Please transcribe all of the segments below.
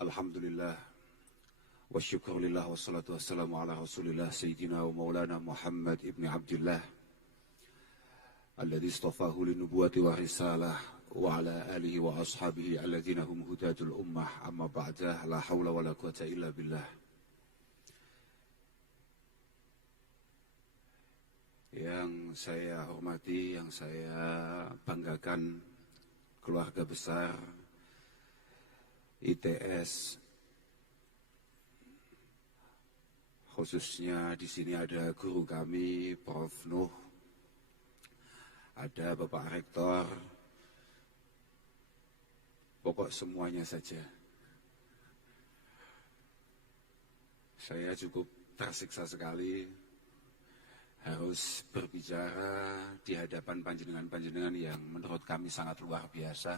Alhamdulillah wa syukurillah wassalatu wassalamu ala rasulillah Sayyidina wa maulana Muhammad ibn Abdullah alladhi istafahu linubuwati wa risalah wa ala alihi wa ashabihi alladhina hum hudatul ummah amma ba'dah la hawla wa la quwata illa billah. Yang saya hormati, yang saya banggakan, keluarga besar ITS, khususnya di sini ada guru kami Prof. Nuh, ada Bapak Rektor, pokok semuanya saja. Saya cukup tersiksa sekali harus berbicara di hadapan panjenengan-panjenengan yang menurut kami sangat luar biasa.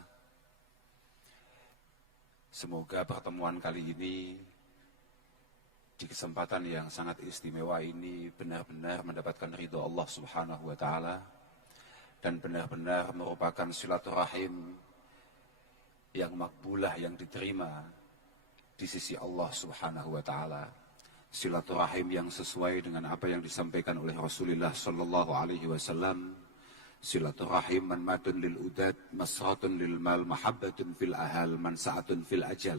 Semoga pertemuan kali ini di kesempatan yang sangat istimewa ini benar-benar mendapatkan ridho Allah Subhanahu wa Ta'ala dan benar-benar merupakan silaturahim yang makbulah, yang diterima di sisi Allah Subhanahu wa Ta'ala. Silaturahim yang sesuai dengan apa yang disampaikan oleh Rasulullah sallallahu alaihi wasallam. Silaturahim manmatun lil udad, masratun lil mal, mahabbatun fil ahal, mansa'atun fil ajal.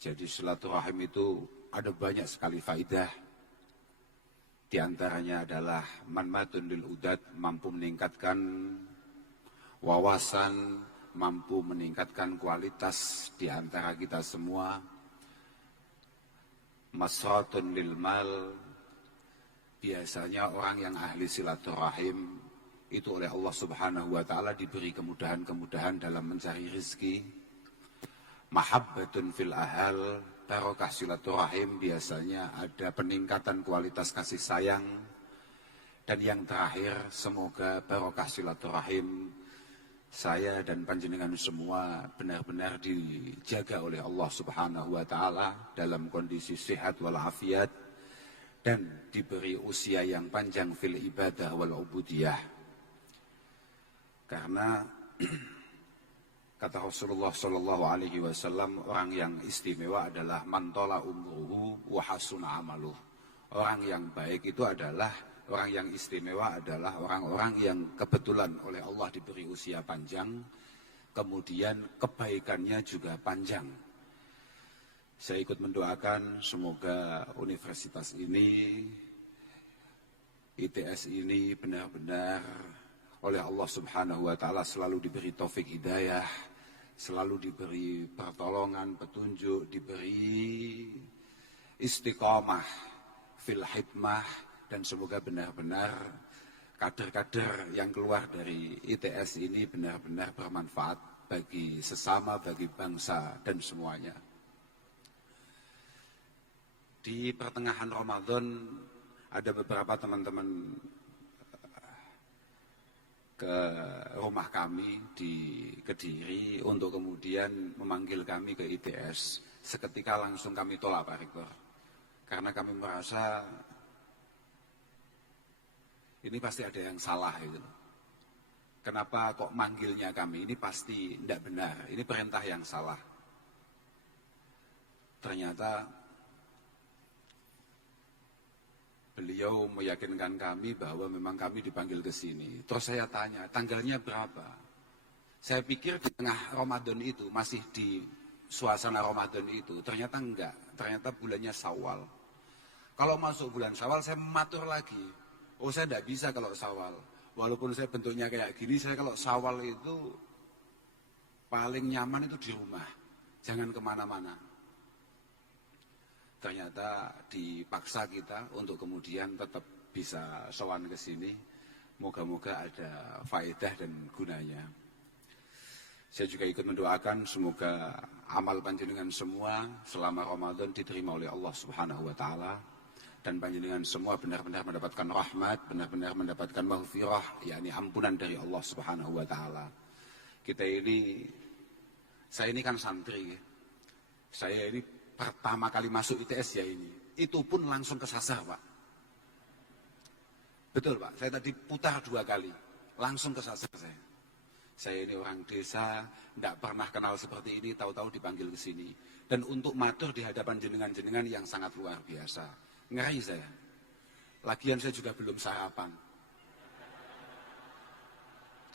Jadi silaturahim itu ada banyak sekali faidah. Di antaranya adalah manmatun lil udad, mampu meningkatkan wawasan, mampu meningkatkan kualitas di antara kita semua. Masratun lil mal, biasanya orang yang ahli silaturahim itu oleh Allah Subhanahu wa Ta'ala diberi kemudahan-kemudahan dalam mencari rezeki. Mahabbatun fil ahal, barokah silaturahim, biasanya ada peningkatan kualitas kasih sayang. Dan yang terakhir, semoga barokah silaturahim saya dan panjenengan semua benar-benar dijaga oleh Allah Subhanahu wa Ta'ala dalam kondisi sehat walafiat dan diberi usia yang panjang fil ibadah wal ubudiyah. Karena kata Rasulullah sallallahu alaihi wasallam, orang yang istimewa adalah man tala umruhu wa hasuna amaluh. Orang yang baik itu adalah, orang yang istimewa adalah orang-orang yang kebetulan oleh Allah diberi usia panjang, kemudian kebaikannya juga panjang. Saya ikut mendoakan semoga universitas ini, ITS ini benar-benar oleh Allah Subhanahu wa Ta'ala selalu diberi taufik hidayah, selalu diberi pertolongan, petunjuk, diberi istiqamah fil hikmah, dan semoga benar-benar kader-kader yang keluar dari ITS ini benar-benar bermanfaat bagi sesama, bagi bangsa dan semuanya. Di pertengahan Ramadan ada beberapa teman-teman ke rumah kami di Kediri untuk kemudian memanggil kami ke ITS. Seketika langsung kami tolak, Pak Rektor, karena kami merasa ini pasti ada yang salah gitu. Kenapa kok manggilnya kami? Ini pasti tidak benar, ini perintah yang salah. Ternyata beliau meyakinkan kami bahwa memang kami dipanggil ke sini. Terus saya tanya, tanggalnya berapa? Saya pikir di tengah Ramadan itu, masih di suasana Ramadan itu. Ternyata enggak, ternyata bulannya Syawal. Kalau masuk bulan Syawal, saya matur lagi. Oh, saya enggak bisa kalau Syawal. Walaupun saya bentuknya kayak gini, saya kalau Syawal itu paling nyaman itu di rumah. Jangan kemana-mana. Ternyata dipaksa kita untuk kemudian tetap bisa sowan ke sini. Moga-moga ada faedah dan gunanya. Saya juga ikut mendoakan semoga amal panjenengan semua selama Ramadan diterima oleh Allah Subhanahu wa Ta'ala, dan panjenengan semua benar-benar mendapatkan rahmat, benar-benar mendapatkan maghfirah, yakni ampunan dari Allah Subhanahu wa Ta'ala. Saya ini kan santri. Saya ini pertama kali masuk ITS ya ini. Itu pun langsung kesasar, Pak. Betul, Pak. Saya tadi putar 2 kali. Langsung kesasar saya. Saya ini orang desa, tidak pernah kenal seperti ini, tahu-tahu dipanggil ke sini. Dan untuk matur di hadapan jenengan-jenengan yang sangat luar biasa. Ngeri saya. Lagian saya juga belum sarapan.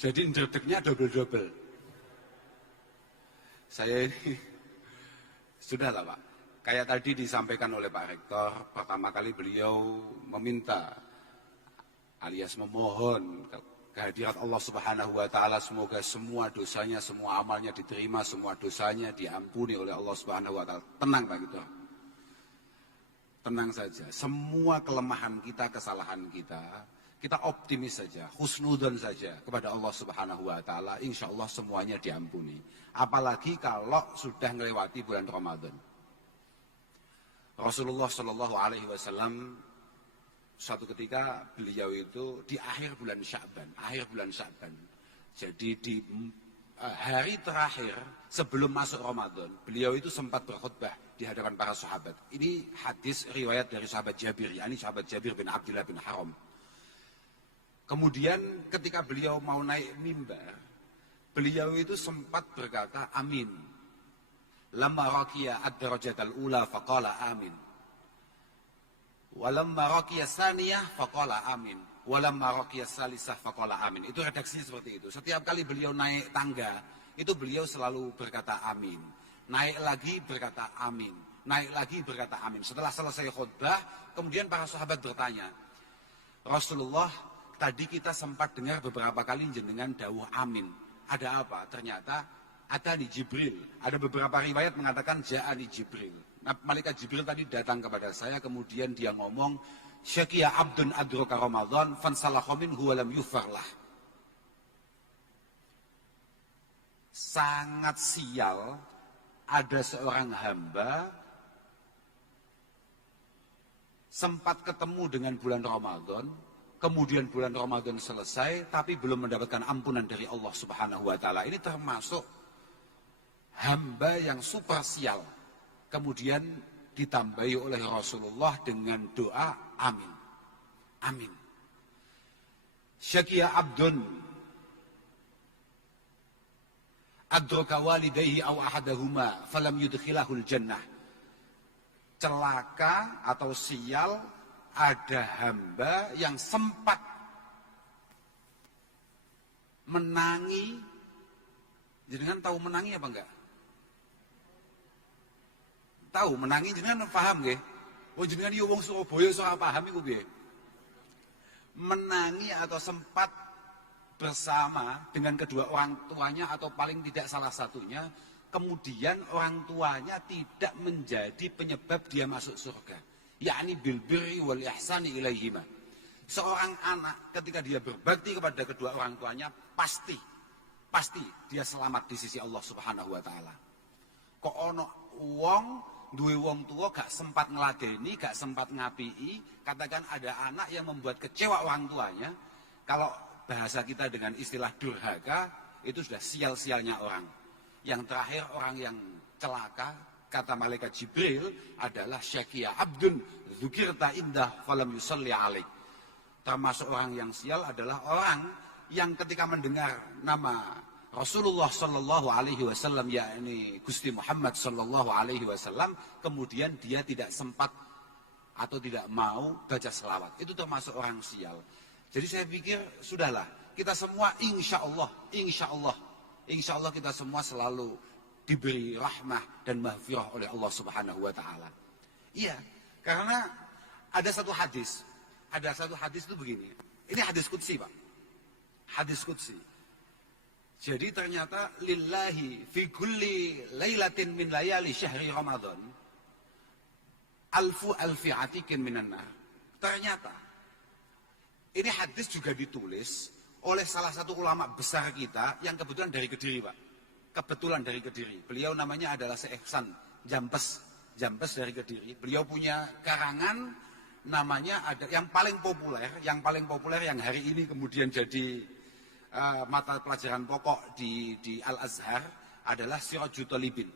Jadi ndredegnya double-double. Saya ini, sudah lah Pak. Kayak tadi disampaikan oleh Pak Rektor, pertama kali beliau meminta alias memohon kehadirat Allah Subhanahu wa taala, semoga semua dosanya, semua amalnya diterima, semua dosanya diampuni oleh Allah Subhanahu wa taala. Tenang Pak gitu. Tenang saja. Semua kelemahan kita, kesalahan kita optimis saja, husnudzon saja kepada Allah Subhanahu wa taala. Insyaallah semuanya diampuni. Apalagi kalau sudah melewati bulan Ramadan. Rasulullah Shallallahu alaihi wasallam suatu ketika beliau itu di akhir bulan Sya'ban. Jadi di hari terakhir sebelum masuk Ramadan, beliau itu sempat berkhutbah di hadapan para sahabat. Ini hadis riwayat dari sahabat Jabir, yakni sahabat Jabir bin Abdullah bin Haram. Kemudian ketika beliau mau naik mimbar, beliau itu sempat berkata amin. Lamma raqiya ad-darajatal ula faqala amin. Walamma raqiya saniyah faqala amin. Walamma raqiya salisah faqala amin. Itu redaksinya seperti itu. Setiap kali beliau naik tangga, itu beliau selalu berkata amin. Naik lagi berkata amin. Naik lagi berkata amin. Setelah selesai khutbah, kemudian para sahabat bertanya, Rasulullah, tadi kita sempat dengar beberapa kali jenengan dawuh amin. Ada apa? Ternyata ada di Jibril. Ada beberapa riwayat mengatakan ja'ani Jibril. Nah, malaikat Jibril tadi datang kepada saya, kemudian dia ngomong, Syaqiya abdun adraka Ramadan, fansalakha minhu wa lam yufarlah. Sangat sial ada seorang hamba sempat ketemu dengan bulan Ramadan, kemudian bulan Ramadan selesai, tapi belum mendapatkan ampunan dari Allah Subhanahu wa taala. Ini termasuk hamba yang super sial. Kemudian ditambahi oleh Rasulullah dengan doa amin. Amin. Syaqiya abdun adraka walidayhi aw ahadahuma falam yudkhilahul jannah. Celaka atau sial ada hamba yang sempat menangi. Jenengan tahu menangi apa enggak? Tahu menangi jenengan paham nggih? Oh jenengan yo wong Surabaya ora paham iku piye? Menangi atau sempat bersama dengan kedua orang tuanya atau paling tidak salah satunya, kemudian orang tuanya tidak menjadi penyebab dia masuk surga. Yakni bil birri wal ihsani ilaihima. Seorang anak ketika dia berbakti kepada kedua orang tuanya pasti dia selamat di sisi Allah Subhanahu wa taala. Kok ono wong duwe wong tua gak sempat ngeladeni, gak sempat ngapii, katakan ada anak yang membuat kecewa orang tuanya, kalau bahasa kita dengan istilah durhaka, itu sudah sial-sialnya orang. Yang terakhir orang yang celaka, kata malaikat Jibril, adalah Syaqiya abdun dzukirta indah falam yusalli alaik. Termasuk orang yang sial adalah orang yang ketika mendengar nama Rasulullah Shallallahu Alaihi Wasallam, yakni Gusti Muhammad Shallallahu Alaihi Wasallam, kemudian dia tidak sempat atau tidak mau baca selawat. Itu termasuk orang sial. Jadi saya pikir sudahlah, kita semua insya Allah kita semua selalu diberi rahmah dan maghfirah oleh Allah Subhanahu Wa Taala. Iya, karena ada satu hadis itu begini. Ini hadis qudsi Pak, hadis qudsi. Jadi ternyata lillahi fi kulli lailatin min layali syahri Ramadan alfi atikin minan nar. Ternyata ini hadis juga ditulis oleh salah satu ulama besar kita yang kebetulan dari Kediri, Pak. Kebetulan dari Kediri. Beliau namanya adalah Syekh Ihsan Jambes dari Kediri. Beliau punya karangan namanya ada yang paling populer yang hari ini kemudian jadi mata pelajaran pokok di Al-Azhar adalah Sirajut Talibin.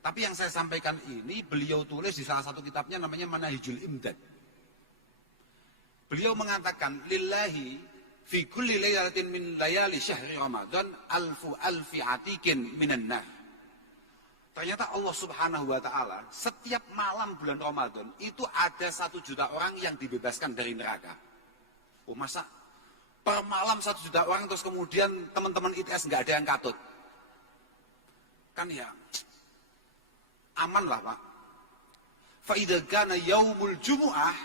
Tapi yang saya sampaikan ini beliau tulis di salah satu kitabnya namanya Manahijul Imdad. Beliau mengatakan lillahi fi kulli lailatin min layali syahri Ramadan alfu alfi atikin minan nar. Ternyata Allah Subhanahu wa taala setiap malam bulan Ramadan itu ada 1 juta orang yang dibebaskan dari neraka. Oh, masa per malam 1 juta orang terus kemudian teman-teman ITS nggak ada yang katut? Kan ya aman lah, Pak. Fa idza kana yaumul jumu'ah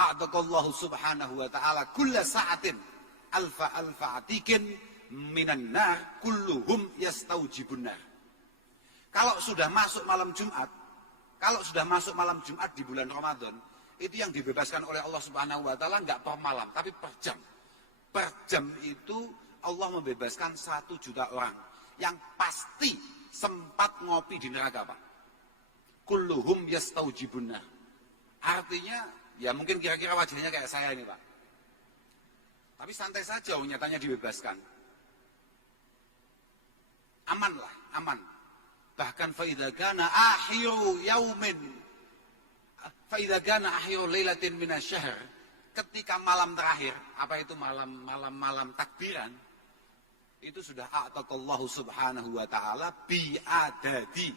a'taqallahu subhanahu wa ta'ala kulla sa'atin alfa atikin minan nar kulluhum yastaujibun nar. Kalau sudah masuk malam Jumat di bulan Ramadan, itu yang dibebaskan oleh Allah Subhanahu wa taala enggak per malam, tapi per jam. Per jam itu Allah membebaskan 1 juta orang yang pasti sempat ngopi di neraka, Pak. Kulluhum yastaujibun nar. Artinya ya mungkin kira-kira wajahnya kayak saya ini, Pak. Tapi santai saja, nyatanya dibebaskan. Aman lah, aman. Bahkan faidza kana akhiru lailatin minasyahr, ketika malam terakhir, apa itu malam takbiran, itu sudah a'taqallahu subhanahu wa ta'ala bi'adadi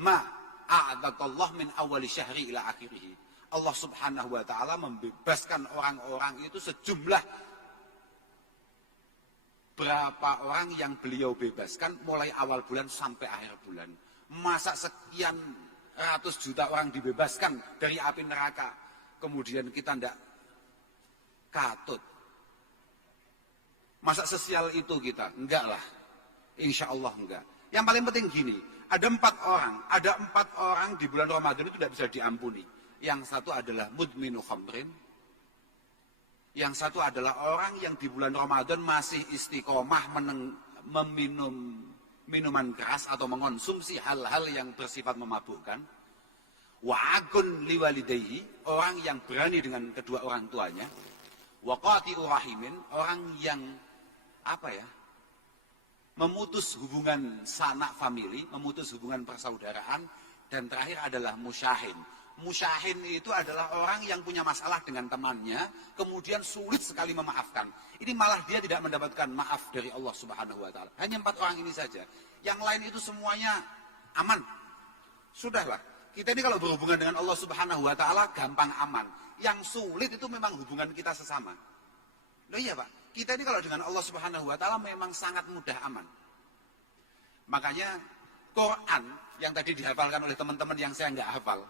ma a'taqallah min awali syahri ila akhirih. Allah Subhanahu wa taala membebaskan orang-orang itu sejumlah berapa orang yang beliau bebaskan mulai awal bulan sampai akhir bulan. Masa sekian ratus juta orang dibebaskan dari api neraka, kemudian kita tidak katut? Masa sosial itu kita? Enggak lah, insya Allah enggak. Yang paling penting gini, ada 4 orang di bulan Ramadan itu tidak bisa diampuni. Yang satu adalah mudminu khamrin, yang satu adalah orang yang di bulan Ramadan masih istiqomah meminum minuman keras atau mengonsumsi hal-hal yang bersifat memabukkan. Wa'akun liwalidayhi, orang yang berani dengan kedua orang tuanya. Wa qati'u rahimin, orang yang memutus hubungan sanak famili, memutus hubungan persaudaraan. Dan terakhir adalah musyahin. Musyahin itu adalah orang yang punya masalah dengan temannya, kemudian sulit sekali memaafkan. Ini malah dia tidak mendapatkan maaf dari Allah Subhanahu wa taala. Hanya 4 orang ini saja. Yang lain itu semuanya aman. Sudahlah. Kita ini kalau berhubungan dengan Allah Subhanahu wa taala gampang aman. Yang sulit itu memang hubungan kita sesama. Loh iya, Pak. Kita ini kalau dengan Allah Subhanahu wa taala memang sangat mudah aman. Makanya Quran yang tadi dihafalkan oleh teman-teman yang saya nggak hafal.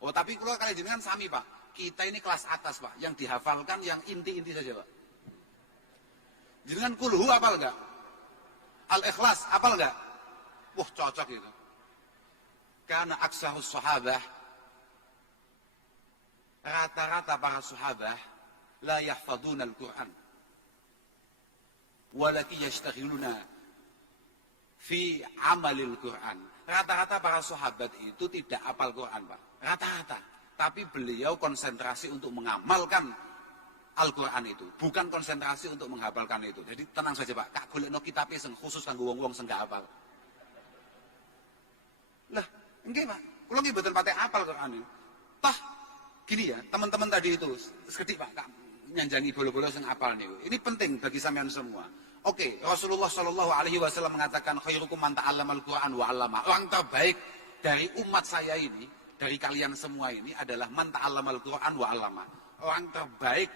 Oh, tapi kalau kalian jenengan sami, Pak. Kita ini kelas atas, Pak. Yang dihafalkan yang inti-inti saja, Pak. Jenengan kulhu hafal enggak? Al-Ikhlas hafal enggak? Wah, cocok itu. Karena aksarus sahabah, rata-rata para sahabah la yahfaduna al-Quran. Walaki yashtaghiluna fi amalil Quran. Rata-rata para sahabat itu tidak hafal Quran, Pak. Rata-rata. Tapi beliau konsentrasi untuk mengamalkan Al-Quran itu. Bukan konsentrasi untuk menghafalkan itu. Jadi tenang saja, Pak. Kak golekno kitabe sing khusus kanggo wong-wong sing gak hafal. Lah, nggih, Pak. Kula nggih mboten pate hafal Quran ini. Toh gini ya, teman-teman tadi itu seketik, Pak, Kak nyanjangi bolo-bolo sing hafal niku. Ini penting bagi sampean semua. Oke, Rasulullah Shallallahu alaihi wasallam mengatakan khairukum man ta'allamal Qur'an wa 'allama. Orang terbaik dari umat saya ini, dari kalian semua ini adalah man ta'allamal Qur'an wa 'allama. Orang terbaik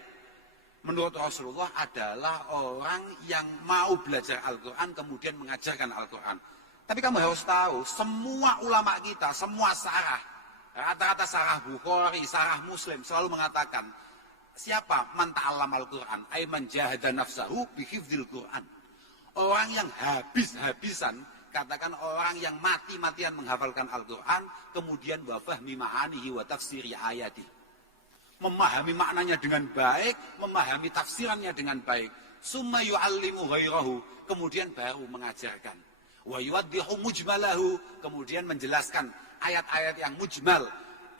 menurut Rasulullah adalah orang yang mau belajar Al-Quran kemudian mengajarkan Al-Quran. Tapi kamu harus tahu, semua ulama kita, semua sarah, rata-rata sarah Bukhari, sarah Muslim selalu mengatakan, siapa man ta'allamal Quran ay man jahada nafsahu bi hifdzil Quran. Orang yang habis-habisan, katakan orang yang mati-matian menghafalkan Al-Quran, kemudian wa fahmi ma'anihi wa tafsiri ayati. Memahami maknanya dengan baik, memahami tafsirannya dengan baik. Summa yu'allimu ghairahu, kemudian baru mengajarkan. Wa yuwaddihu mujmalahu, kemudian menjelaskan ayat-ayat yang mujmal.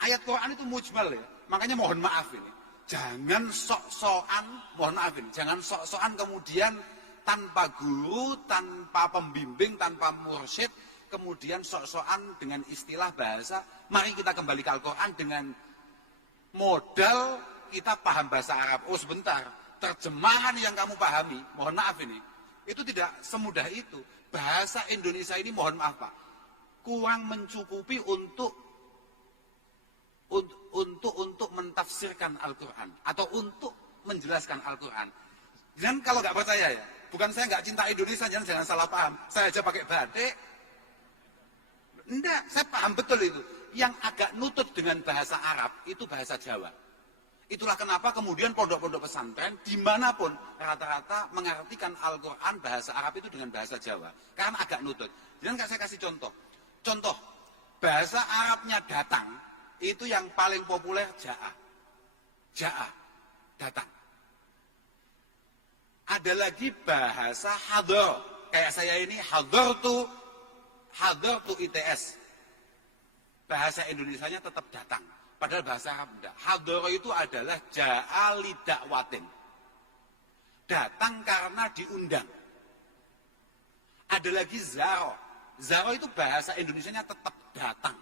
Ayat Quran itu mujmal ya. Makanya mohon maaf ini. Jangan sok-sokan, mohon maaf ini, jangan sok-sokan kemudian tanpa guru, tanpa pembimbing, tanpa mursyid, kemudian sok-sokan dengan istilah bahasa, mari kita kembali ke Al-Quran dengan modal kita paham bahasa Arab. Oh sebentar, terjemahan yang kamu pahami, mohon maaf ini, itu tidak semudah itu. Bahasa Indonesia ini mohon maaf Pak, kurang mencukupi untuk mentafsirkan Al-Quran atau untuk menjelaskan Al-Quran. Dan kalau nggak percaya ya, bukan saya nggak cinta Indonesia, jangan salah paham. Saya aja pakai batik. Enggak, saya paham betul itu. Yang agak nutut dengan bahasa Arab itu bahasa Jawa. Itulah kenapa kemudian pondok-pondok pesantren dimanapun rata-rata mengartikan Al-Quran bahasa Arab itu dengan bahasa Jawa. Karena agak nutut. Dan saya kasih contoh. Contoh, bahasa Arabnya datang, itu yang paling populer ja'a. Ja'a, datang. Ada lagi bahasa hadar. Kayak saya ini hadartu ITS. Bahasa Indonesianya tetap datang. Padahal bahasa Arab enggak. Hadar itu adalah ja'a lidakwatin. Datang karena diundang. Ada lagi zaro. Zaro itu bahasa Indonesianya tetap datang.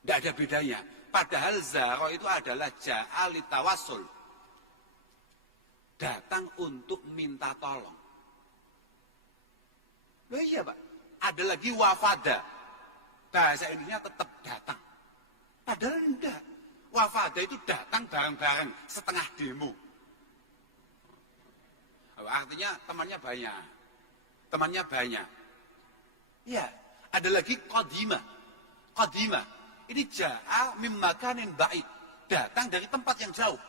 Tidak ada bedanya. Padahal zaro itu adalah ja'a litawassul. Datang untuk minta tolong. Loh iya Pak. Ada lagi wafada. Bahasa Indonesia tetap datang. Padahal enggak. Wafada itu datang bareng-bareng setengah demo. Artinya temannya banyak. Temannya banyak. Ya, ada lagi qadimah. Qadimah. Ini ja'a mim makanin ba'id. Datang dari tempat yang jauh.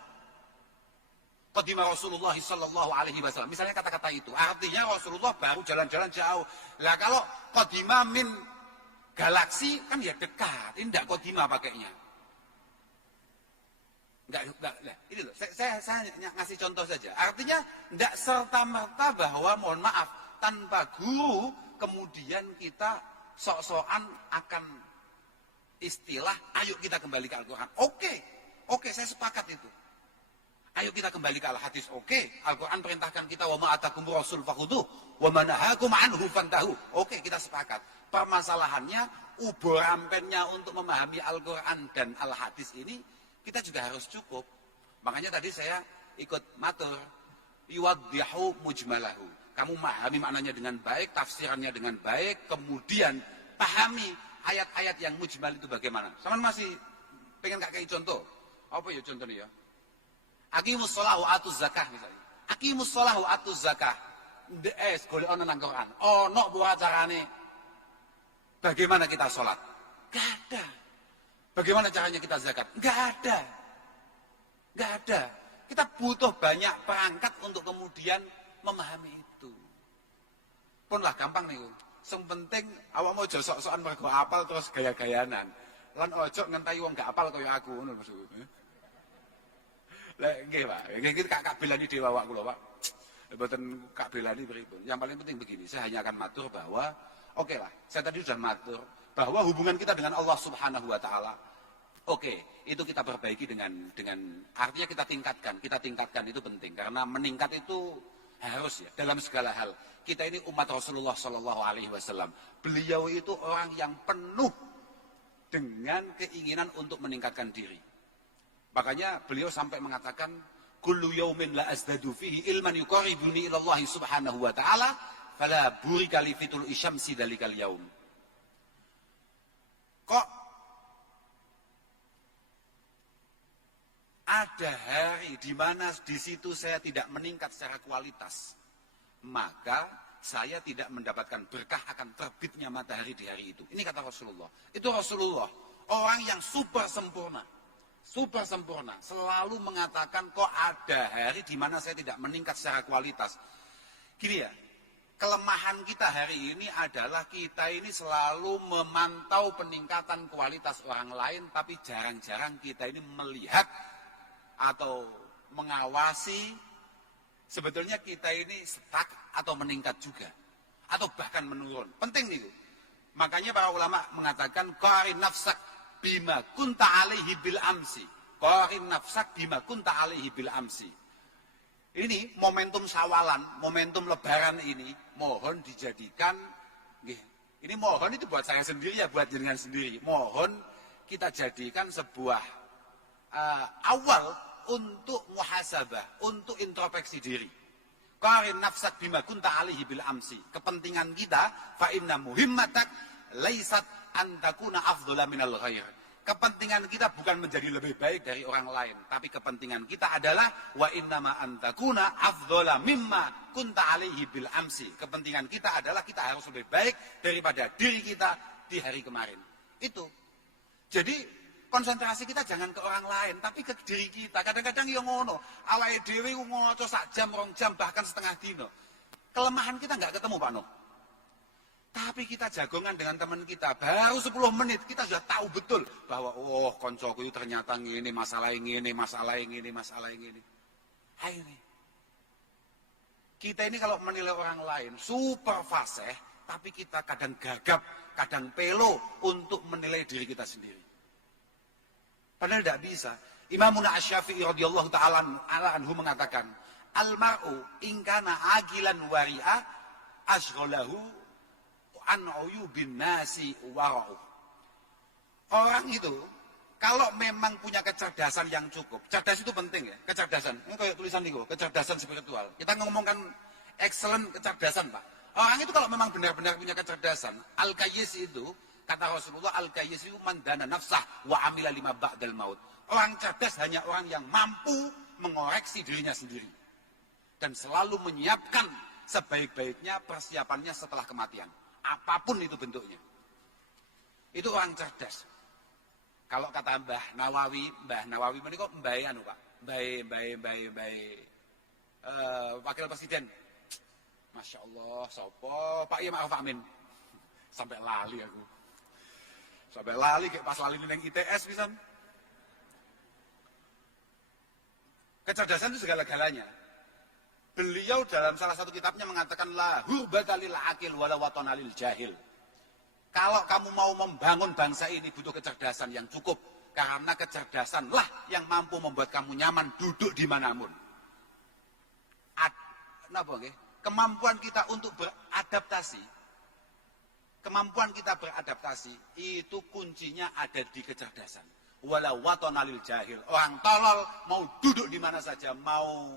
Qadimah Rasulullah sallallahu alaihi wasallam. Misalnya kata-kata itu. Artinya Rasulullah baru jalan-jalan jauh. Lah kalau qadimah min galaksi kan ya dekat. Ini enggak qadimah pakainya. Enggak. Ini loh, saya ngasih contoh saja. Artinya enggak serta-merta bahwa mohon maaf, tanpa guru kemudian kita sok-sokan akan istilah, ayo kita kembali ke Al-Quran. Oke, saya sepakat itu. Ayo kita kembali ke Al-Hadis. Oke, Al-Quran perintahkan kita wa ma'atakum rasul fakhuduh wa manahakum anhu fantahu. Oke, kita sepakat. Permasalahannya, ubur rampennya untuk memahami Al-Quran dan Al-Hadis ini, kita juga harus cukup. Makanya tadi saya ikut matur, yuwaddihu mujmalahu. Kamu memahami maknanya dengan baik, tafsirannya dengan baik, kemudian pahami ayat-ayat yang mujmal itu bagaimana. Sama masih pengen kayak contoh. Apa ya contohnya ya? Aqimus shalah wa atuz zakah misalnya. Aqimus shalah wa atuz zakah. Ndes golek ana nang Quran. Ono buat carane. Bagaimana kita sholat? Gak ada. Bagaimana caranya kita zakat? Gak ada. Kita butuh banyak perangkat untuk kemudian memahami itu. Pun lah gampang nih. Yang penting awak mau sok-sokan mergo apal terus gaya-gayanan. Lan ojo ngentai wong gak apal kaya aku ngono maksudku. Lah nggih Pak, nggih kak belani dewa awak kula Pak. Mboten kak belani pripun. Yang paling penting begini, saya hanya akan matur bahwa oke lah, saya tadi sudah matur bahwa hubungan kita dengan Allah Subhanahu wa taala itu kita perbaiki dengan artinya kita tingkatkan itu penting karena meningkat itu harus ya dalam segala hal. Kita ini umat Rasulullah sallallahu alaihi wasallam. Beliau itu orang yang penuh dengan keinginan untuk meningkatkan diri. Makanya beliau sampai mengatakan kullu yaumin la azdadu fihi ilman yuqarribuni ila Allah Subhanahu wa taala fala burika li fitul isyamsi dalikal yaum. Kok ada hari di mana di situ saya tidak meningkat secara kualitas, maka saya tidak mendapatkan berkah akan terbitnya matahari di hari itu. Ini kata Rasulullah. Itu Rasulullah, orang yang super sempurna, selalu mengatakan kok ada hari di mana saya tidak meningkat secara kualitas. Gini ya, kelemahan kita hari ini adalah kita ini selalu memantau peningkatan kualitas orang lain, tapi jarang-jarang kita ini melihat atau mengawasi sebetulnya kita ini stuck atau meningkat juga atau bahkan menurun. Penting itu. Makanya para ulama mengatakan qarin nafsak bima kunta alaihi bil amsi. Qarin nafsak bima kunta alaihi bil amsi. Ini momentum Syawalan, momentum Lebaran ini mohon dijadikan ini mohon itu buat saya sendiri ya, buat jenengan sendiri. Mohon kita jadikan sebuah awal untuk muhasabah, untuk introspeksi diri. Qarin nafsak bima kunta alihi bil amsi. Kepentingan kita fa inna muhimmatak laisat an takuna afdhala minal ghair. Kepentingan kita bukan menjadi lebih baik dari orang lain, tapi kepentingan kita adalah wa innama antakuna afdhala mimma kunta alaihi bil amsi. Kepentingan kita adalah kita harus lebih baik daripada diri kita di hari kemarin. Itu. Jadi konsentrasi kita jangan ke orang lain, tapi ke diri kita. Kadang-kadang yang ngono, awake dhewe ngoco sak jam, 2 jam, bahkan setengah dino. Kelemahan kita nggak ketemu, Pak Noh. Tapi kita jagongan dengan teman kita, baru 10 menit kita sudah tahu betul bahwa oh koncoku itu ternyata ngene, masalah ini, masalah ini, masalah ini. Hai ini. Kita ini kalau menilai orang lain super fasih, tapi kita kadang gagap, kadang pelo untuk menilai diri kita sendiri. Padahal tidak bisa. Imam Asy-Syafi'i radhiyallahu ta'ala anhu mengatakan, al-mar'u in kana agilan wari'a asghalahu an uyubin nasi wara'u. Orang itu kalau memang punya kecerdasan yang cukup, cerdas itu penting ya, kecerdasan. Ini kayak tulisan niku, kecerdasan spiritual. Kita ngomongkan excellent kecerdasan, Pak. Orang itu kalau memang benar-benar punya kecerdasan, al-qayyis itu kata Rasulullah, al-qayyis itu man dana nafsah wa amila lima ba'dal maut. Orang cerdas hanya orang yang mampu mengoreksi dirinya sendiri dan selalu menyiapkan sebaik-baiknya persiapannya setelah kematian. Apapun itu bentuknya. Itu orang cerdas. Kalau kata Mbah Nawawi menika mbae anu Pak. Mbae wakil presiden. Masya Allah, sapa? Pak Iya Ma'ruf Amin. Sampai lali aku. Sampai lali kayak pas lali ning ITS pisan. Kecerdasan itu segala-galanya. Beliau dalam salah satu kitabnya mengatakan la hurbata lil aqil wala watana lil jahil. Kalau kamu mau membangun bangsa ini butuh kecerdasan yang cukup, karena kecerdasanlah yang mampu membuat kamu nyaman duduk di manapun. Napa nggih? Kemampuan kita untuk beradaptasi itu kuncinya ada di kecerdasan. Wala watana lil jahil. Orang tolol mau duduk di mana saja, mau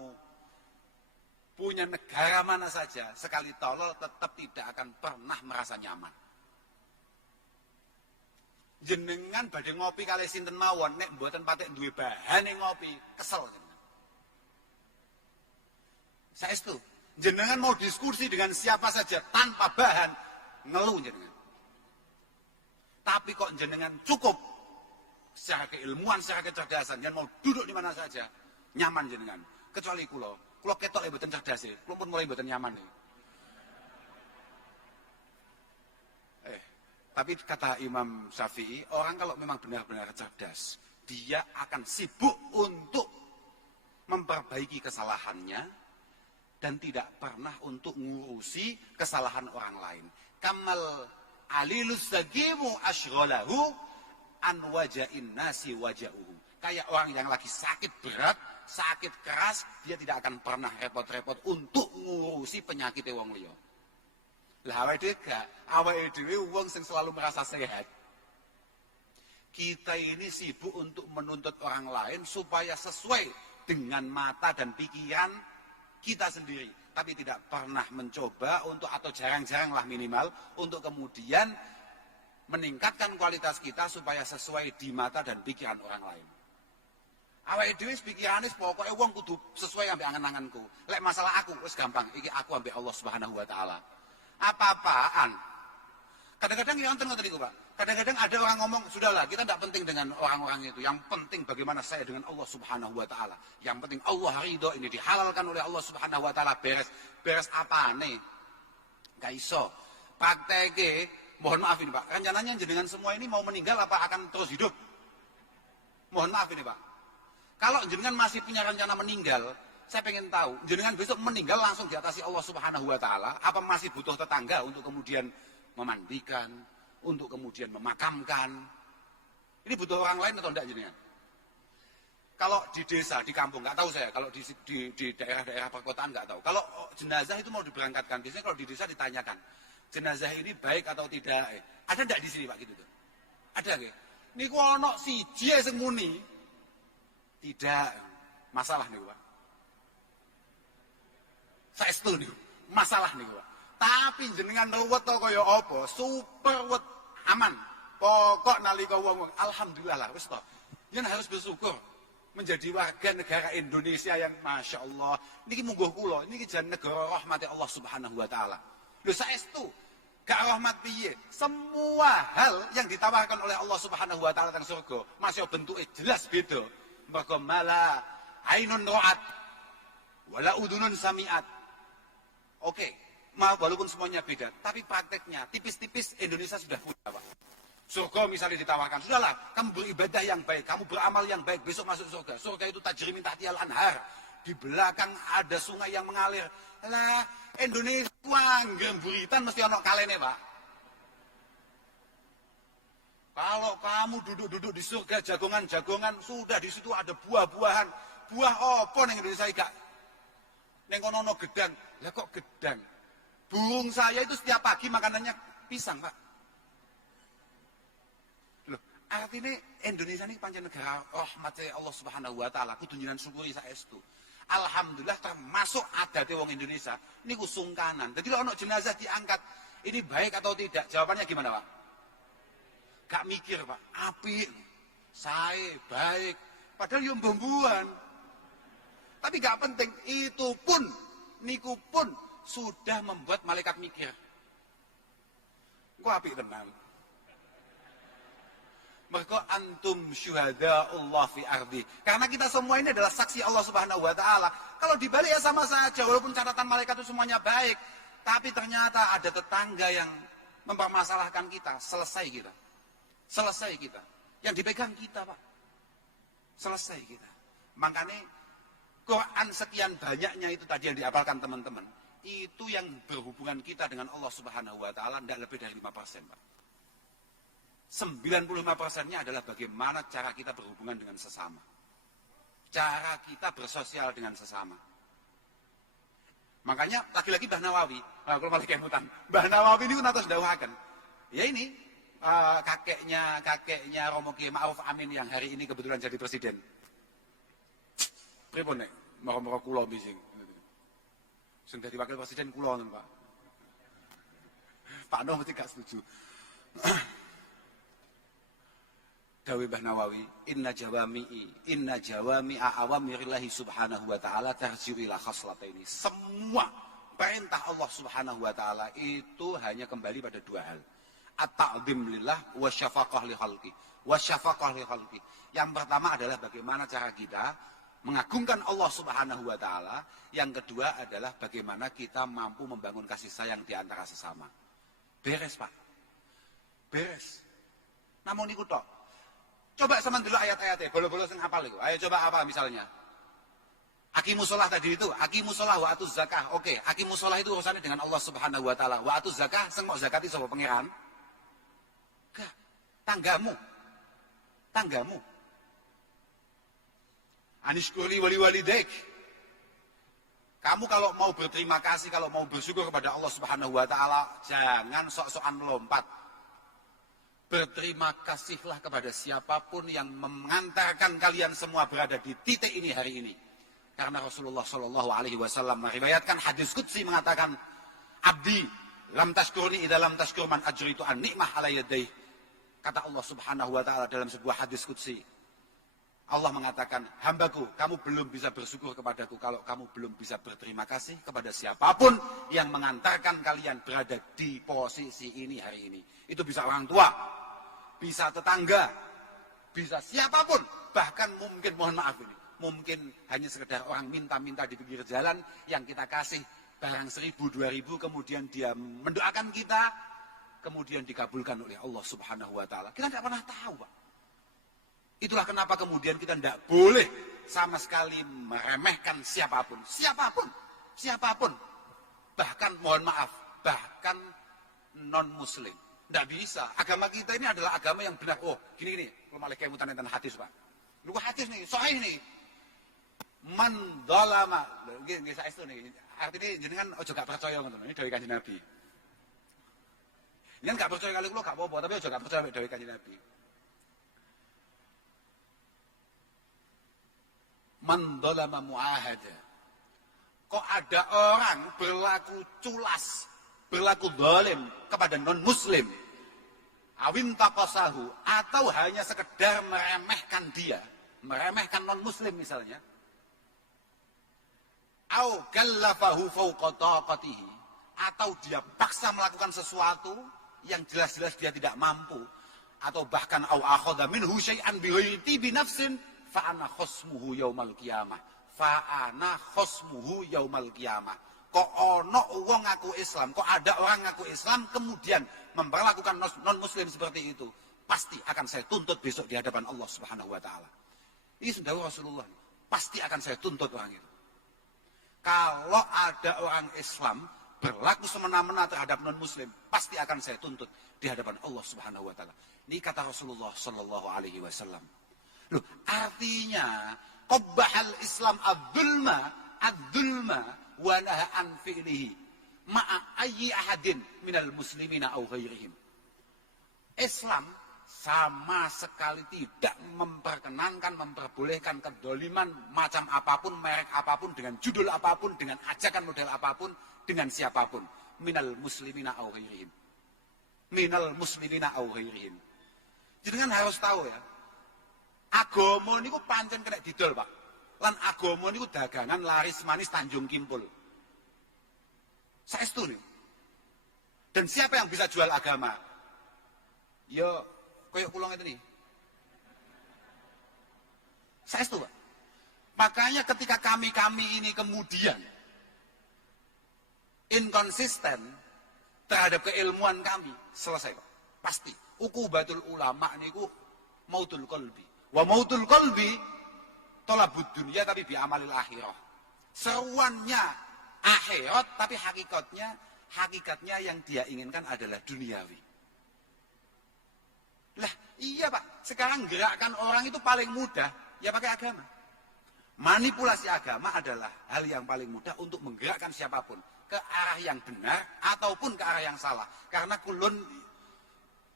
punya negara mana saja, sekali tolol tetap tidak akan pernah merasa nyaman. Jenengan badhe ngopi kali sinten mawon, nek mboten patek duwe bahane ngopi, kesel jenengan. Saestu, jenengan mau diskusi dengan siapa saja tanpa bahan, ngeluh jenengan. Tapi kok jenengan cukup secara keilmuan, secara kecerdasan, jangan mau duduk di mana saja, nyaman jenengan. Kecuali kulo ketok mboten cerdas e, kulo pun mulai mboten nyaman e. Tapi kata Imam Syafi'i, orang kalau memang benar-benar cerdas, dia akan sibuk untuk memperbaiki kesalahannya dan tidak pernah untuk ngurusi kesalahan orang lain. Kamal alilus sagimu asyghalahu an wajain nasi wajahuhu. Kayak orang yang lagi sakit berat, sakit keras, dia tidak akan pernah repot-repot untuk ngurusi penyakit wong liya. Lah awake dhewe wong sing selalu merasa sehat. Kita ini sibuk untuk menuntut orang lain supaya sesuai dengan mata dan pikiran kita sendiri, tapi tidak pernah mencoba untuk, atau jarang-jarang lah minimal, untuk kemudian meningkatkan kualitas kita supaya sesuai di mata dan pikiran orang lain. Awake dhewe pikirane pokoke wong kudu sesuai ambek angen-angenku. Lek masalah aku wis gampang, iki aku ambek Allah Subhanahu wa taala. Apa-apaan. Kadang-kadang yang ngoten niku, Pak. Kadang-kadang ada orang ngomong, sudahlah, kita tidak penting dengan orang-orang itu. Yang penting bagaimana saya dengan Allah Subhanahu wa taala. Yang penting Allah ridho, ini dihalalkan oleh Allah Subhanahu wa taala, beres. Beres apane? Gak iso. Prakteke, mohon maaf ini, Pak. Rencananya jenengan semua ini mau meninggal apa akan terus hidup? Mohon maaf ini, Pak. Kalau jenengan masih punya rencana meninggal, saya pengen tahu, jenengan besok meninggal langsung diatasi Allah Subhanahu wa taala, apa masih butuh tetangga untuk kemudian memandikan, untuk kemudian memakamkan? Ini butuh orang lain atau enggak jenengan? Kalau di desa, di kampung, nggak tahu saya. Kalau di daerah-daerah perkotaan nggak tahu. Kalau jenazah itu mau diberangkatkan, biasanya kalau di desa ditanyakan, jenazah ini baik atau tidak? Ada enggak di sini Pak gitu tuh? Ada nggih? Niku ana siji sing muni. Tidak. Masalah nih Pak. Saestu nih, masalah nih Pak. Tapi jenengan ruwet to kaya apa? Super wet aman. Pokok nalika wong alhamdulillah lah wis to. Yen harus bersyukur menjadi warga negara Indonesia yang Masya Allah. Niki mungguh kula, niki jan negara rahmati Allah Subhanahu wa taala. Lho saestu gak rahmat piye? Semua hal yang ditawarkan oleh Allah Subhanahu wa taala teng surga, masih bentuke jelas beda. Mergo mala ainun ra'at wala udunun sami'at. Oke, walaupun semuanya beda, tapi prakteknya tipis-tipis Indonesia sudah punya, Pak. Surga misalnya ditawarkan, sudahlah, kamu beribadah yang baik, kamu beramal yang baik, besok masuk surga. Surga itu tajri min tahtihal anhar. Di belakang ada sungai yang mengalir. Lah, Indonesia wanggem buritan mesti ono kalene, Pak. Kalau kamu duduk-duduk di surga jagongan-jagongan, sudah di situ ada buah-buahan. Buah apa ning Indonesia gak? Ning kono gedang. Lah kok gedang? Burung saya itu setiap pagi makanannya pisang, Pak. Loh, artinya Indonesia ini pancen negara rahmate Allah Subhanahu wa taala, kudu njenengan syukuri saestu. Alhamdulillah termasuk adate wong Indonesia niku sungkanan. Jadi kalau ono jenazah diangkat, ini baik atau tidak? Jawabannya gimana, Pak? Gak mikir, Pak. Apik, sae, baik. Padahal yo mbombuan. Tapi gak penting, itu pun niku pun sudah membuat malaikat mikir. Kok apik tenan. Mereka antum syuhada Allah fi ardi. Karena kita semua ini adalah saksi Allah Subhanahu wa taala. Kalau dibalik ya sama saja, walaupun catatan malaikat itu semuanya baik, tapi ternyata ada tetangga yang mempermasalahkan kita, selesai kita. Selesai kita. Yang dipegang kita, Pak. Selesai kita. Makanya Quran sekian banyaknya itu tadi yang dihafalkan teman-teman. Itu yang berhubungan kita dengan Allah Subhanahu wa taala tidak lebih dari 5%, Pak. 95%-nya adalah bagaimana cara kita berhubungan dengan sesama. Cara kita bersosial dengan sesama. Makanya lagi-lagi Mbah Nawawi, kalau malah kemutan, Mbah Nawawi ini natos dawuhaken. Ya ini kakeknya Romo Kiai Ma'ruf Amin yang hari ini kebetulan jadi presiden. Pripun nek mara-mara kula bising. Sing dadi wakil presiden kula ngoten, Pak. Pak Noh mesti gak setuju. Dawi Mbah Nawawi, inna jawami'a awamirillahi subhanahu wa ta'ala tarji'u ila khaslataini. Semua perintah Allah Subhanahu wa taala itu hanya kembali pada dua hal. At-ta'zim lillah wa syafaqah li khalqi. Wa syafaqah li khalqi. Yang pertama adalah bagaimana cara kita mengagungkan Allah Subhanahu wa taala. Yang kedua adalah bagaimana kita mampu membangun kasih sayang di antara sesama. Beres, Pak. Beres. Namun niku tok. Coba sama dulu ayat-ayatnya, bolo-bolo sing hafal itu. Ayo coba apa misalnya? Aqimusholah tadi itu, aqimusholah wa atuz zakah. Oke, aqimusholah itu urusannya dengan Allah Subhanahu wa taala. Wa atuz zakah sing mau zakati sapa pangeran? Enggak. Tanggamu. Anishkuri wali walidaik. Kamu kalau mau berterima kasih, kalau mau bersyukur kepada Allah Subhanahu wa taala, jangan sok-sokan melompat. Berterima kasihlah kepada siapapun yang mengantarkan kalian semua berada di titik ini hari ini. Karena Rasulullah Shallallahu Alaihi Wasallam meriwayatkan hadis qudsi mengatakan, Abdi lam tashkurni idza lam tashkur man ajritu an nikmah ala yadayh. Kata Allah Subhanahu Wa Taala dalam sebuah hadis qudsi. Allah mengatakan, hambaku, kamu belum bisa bersyukur kepadaku kalau kamu belum bisa berterima kasih kepada siapapun yang mengantarkan kalian berada di posisi ini hari ini. Itu bisa orang tua, bisa tetangga, bisa siapapun, bahkan mungkin mohon maaf ini, mungkin hanya sekedar orang minta-minta di pinggir jalan yang kita kasih barang 1.000, 2.000, kemudian dia mendoakan kita, kemudian dikabulkan oleh Allah Subhanahu Wa Taala. Kita tidak pernah tahu, Pak. Itulah kenapa kemudian kita tidak boleh sama sekali meremehkan siapapun. Bahkan mohon maaf, bahkan non-muslim. Tidak bisa. Agama kita ini adalah agama yang benar. Oh, gini. Kalau malah kayak mutan hadis, Pak. Lu hadis nih, sahih nih. Man dolama. Gini, saya itu nih. Artinya jenengan ojo gak percaya ngoten. Ini dari Kanjeng Nabi. Jenengan gak percaya kali kula gak apa-apa, tapi ojo gak percaya dari Kanjeng Nabi. man dzalama mu'ahada. Kok ada orang berlaku culas, berlaku zalim kepada non-muslim, awin taqasahu, atau hanya sekedar meremehkan dia, meremehkan non-muslim misalnya, au gallafahu fawqa taqatihi, atau dia paksa melakukan sesuatu yang jelas-jelas dia tidak mampu, atau bahkan au akhadha minhu syai'an bighairi tibi nafsin fa ana khasmuhu yaumal qiyamah, fa ana khasmuhu yaumal qiyamah. Kok ono wong ngaku Islam, kok ada orang ngaku Islam kemudian memperlakukan non-muslim seperti itu, pasti akan saya tuntut besok di hadapan Allah Subhanahu wa taala. Ini sudah Rasulullah, pasti akan saya tuntut orang itu. Kalau ada orang Islam berlaku semena-mena terhadap non-muslim, pasti akan saya tuntut di hadapan Allah Subhanahu wa taala. Ini kata Rasulullah sallallahu alaihi wasallam. Loh, artinya qabbahal Islam ad-dzulma wa naha an fi'lihi ma'a ayyi ahadin minal muslimina aw ghairihim. Islam sama sekali tidak memperkenankan, memperbolehkan kedoliman macam apapun, merek apapun, dengan judul apapun, dengan ajakan model apapun, dengan siapapun. Minal muslimina aw ghairihim. Minal muslimina aw ghairihim. Jadi kan harus tahu ya, agama niku pancen kena didol, Pak. Lan agama niku dagangan laris manis Tanjung Kimpul. Saestu nih. Dan siapa yang bisa jual agama? Ya koyok kula ngeten iki. Saestu, Pak. Makanya ketika kami ini kemudian inkonsisten terhadap keilmuan kami, selesai, Pak. Pasti. Uqubatul ulama niku mautul qalbi. Wa mautul qalbi tolabud dunia tapi bi amalil akhirah. Seruannya akhirat tapi hakikatnya yang dia inginkan adalah duniawi. Lah iya Pak, sekarang gerakkan orang itu paling mudah ya pakai agama. Manipulasi agama adalah hal yang paling mudah untuk menggerakkan siapapun ke arah yang benar ataupun ke arah yang salah. Karena kulun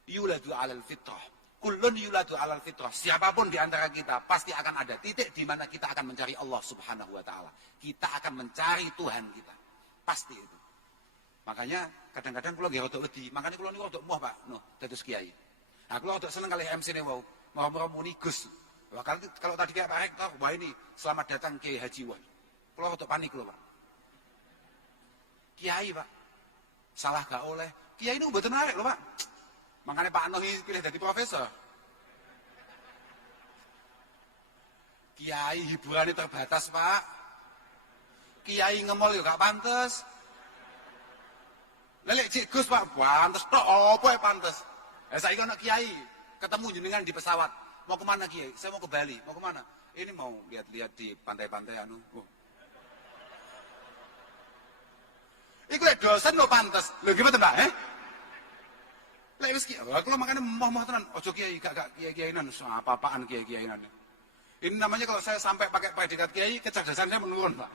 yuladu alal fitrah. Kullun yuladu alal fitrah. Siapapun di antara kita pasti akan ada titik di mana kita akan mencari Allah Subhanahu wa taala. Kita akan mencari Tuhan kita. Pasti itu. Makanya kadang-kadang kula nggih rada wedi, makanya kula niku rada muah Pak, dados kiai. Nah, kula rada seneng kali MC-ne wau. Mau muni Gus. Wah, kalau tadi kayak Pak Rektor, wah ini selamat datang Kiai Haji wah. Kula rada panik lho, Pak. Kiai, Pak. Salah gak oleh. Kiai ini mboten arek lho, Pak. Makanya Pak Anoh ini pilih jadi profesor. Kiai hiburannya terbatas, Pak. Kiai ngemol juga gak pantes. Lelek Cik Gus, Pak, pantes tok apa ya pantes. Saya anak Kiai ketemu jenengan di pesawat. Mau kemana Kiai? Saya mau ke Bali. Mau kemana? Ini mau lihat-lihat di pantai-pantai anu. Iku dosen lo pantes. Lho gimana, Mbak? Lek wis ki, kalau makanya mau tenan, ojo kiai gak kiai-kiainan, apa-apaan kiai-kiainan. Ini namanya kalau saya sampai pakai predikat kiai, kecerdasan saya menurun, Pak.